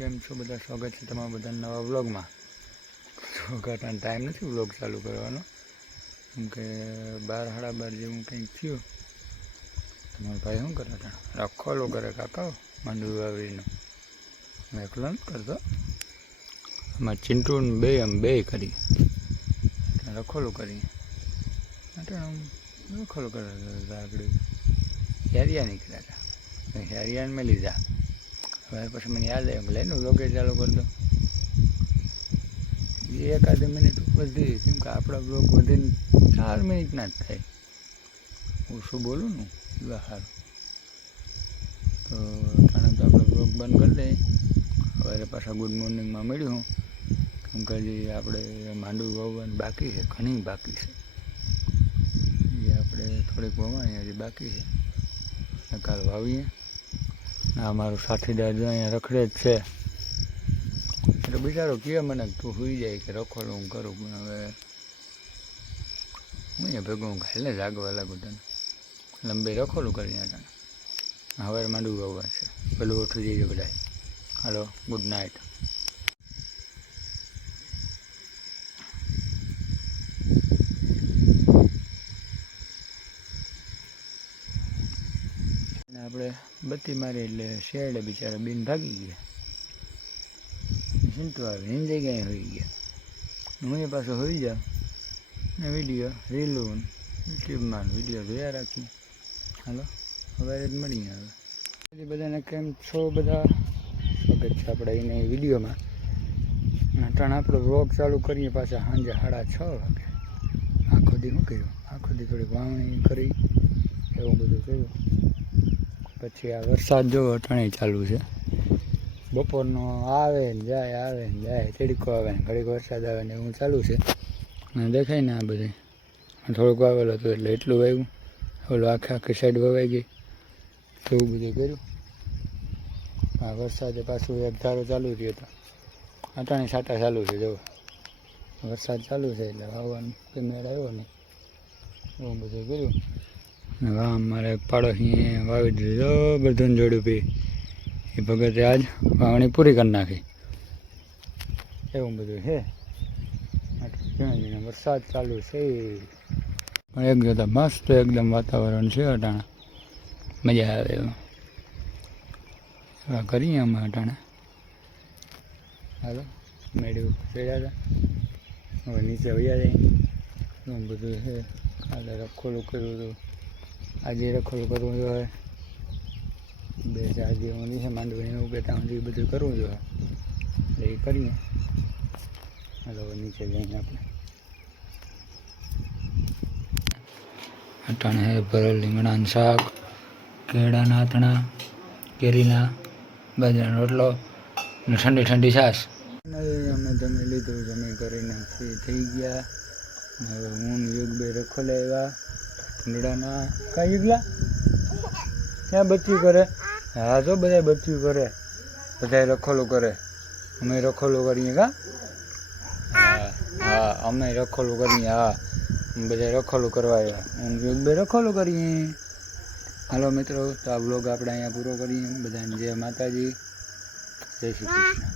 કેમ છો બધા? સ્વાગત છે તમારા બધા નવા વ્લોગમાં. તો ઘણા ટાઈમ નથી વ્લોગ ચાલુ કરવાનો, કેમ કે 12:30 જેવું કંઈક થયું. તમારા ભાઈ શું કરે હતા? રખોલો કરે કાકા માંડવી વાવીનો. હું એકલો નથી કરતો, એમાં ચિંટુ બે કરી રખોલું કરી રખોલું કરે આગળ હેરિયા નીકળ્યા હતા. હેરિયાને મેં લીધા. હવે પછી મને યાદ આવ્યું લઈને વ્લોગે ચાલુ કરી દો. એકાદ મિનિટ વધી, કેમ કે આપણા બ્લોગ વધીને 4 મિનિટના જ થાય. હું શું બોલું ને એવા સારું. તો અટાણે તો આપણે બ્લોગ બંધ કરી દઈએ. હવે પાછા ગુડ મોર્નિંગમાં મળ્યું, કેમ કે હજી આપણે માંડવી વાવવાની બાકી છે, ઘણી બાકી છે. એ આપણે થોડીક વાવવાની હજી બાકી છે, કાલ વાવીએ. આ મારું સાથીદાર જો અહીંયા રખડે જ છે, એટલે બિચારો કહે મને તું સુઈ જાય કે રખોલું હું કરું, પણ હવે હું અહીંયા ભેગું ઘાલને જાગવા લાગુ તને લંબે રખોલું કરી નાખે. હવે માંડવું વાવવા છે, પેલું ઉઠી જઈએ બધા. હાલો, ગુડ નાઇટ. આપણે બત્તી મારી એટલે શેરડે બિચારા બીન ભાગી ગયા. ચિંટુ આવે એની જગ્યાએ હોઈ ગયા. હું એ પાછો હોઈ જાઉં ને વિડીયો રીલું યુટ્યુબમાં વિડીયો જોયા રાખી. હાલો, હવે જ મળીએ. હવે બધાને કેમ છો બધા? સ્વાગત છે આપણે એને વિડીયોમાં. અટાણે આપણો વ્લોગ ચાલુ કરીએ પાછા સાંજે 6:30 વાગે. આખો દી શું કર્યું? આખો દી થોડીક વાવણી કરી, એવું બધું કર્યું. પછી આ વરસાદ જો અટાણે ચાલુ છે. બપોરનો આવે ને જાય, તડકો આવે ને ઘડીક વરસાદ આવે ને એવું ચાલુ છે. અને દેખાય ને આ બધે થોડુંક વાવેલું હતું એટલે એટલું વાવ્યું. ઓલું આખી સાઈડ વવાઈ ગઈ, એવું બધું કર્યું. આ વરસાદે પાછું એક ધારો ચાલુ થયો હતો. અટાણે છાંટા ચાલુ છે. જો વરસાદ ચાલુ છે એટલે વાવવાનું કંઈ મેળ આવ્યો નહીં, એવું બધું કર્યું. હા, મારે એક પાડોશી વાવી દીધું બધું જોડ્યું પી. એ ભગતે આજ વાવણી પૂરી કરી નાખી, એવું બધું છે. વરસાદ ચાલુ છે, પણ એક જોતા મસ્ત એકદમ વાતાવરણ છે અટાણે, મજા આવે એવું. એવા કરીએ અમે અટાણે. હાલો, મેળવ્યું ચડ્યા હતા, હવે નીચે વયા જાય. એવું બધું છે. કાલે રખોલું કર્યું હતું, આજે રખોલું કરવું જોઈએ. 2-4 દિવસની છે માંડવીને ઉગેતા સુધી બધું કરવું જોઈએ, એટલે એ કરીએ. હાલો, નીચે જઈને આપણે અટાણે ભરેલ રીંગણાનું શાક, કેળાના આથણા, કેરીના, બાજરાનો રોટલો અને ઠંડી ઠંડી છાશ. અમે જમી લીધું, જમી કરીને ફ્રી થઈ ગયા. હવે હું યુગ રખોલે આવ્યા ભૂંડડાના. કાંઈ યુગલા ક્યાં બચ્યું કરે? હા, જો બધા બચ્યું કરે, બધા રખોલું કરે. અમે રખોલું કરીએ કા? હા, અમે રખોલું કરીએ. હા, બધા રખોલું કરવા આવ્યા. હું યુગ રખોલું કરીએ. હાલો મિત્રો, તો આ વ્લોગ આપણે અહીંયા પૂરો કરીએ. બધાને જય માતાજી, જય શ્રી કૃષ્ણ.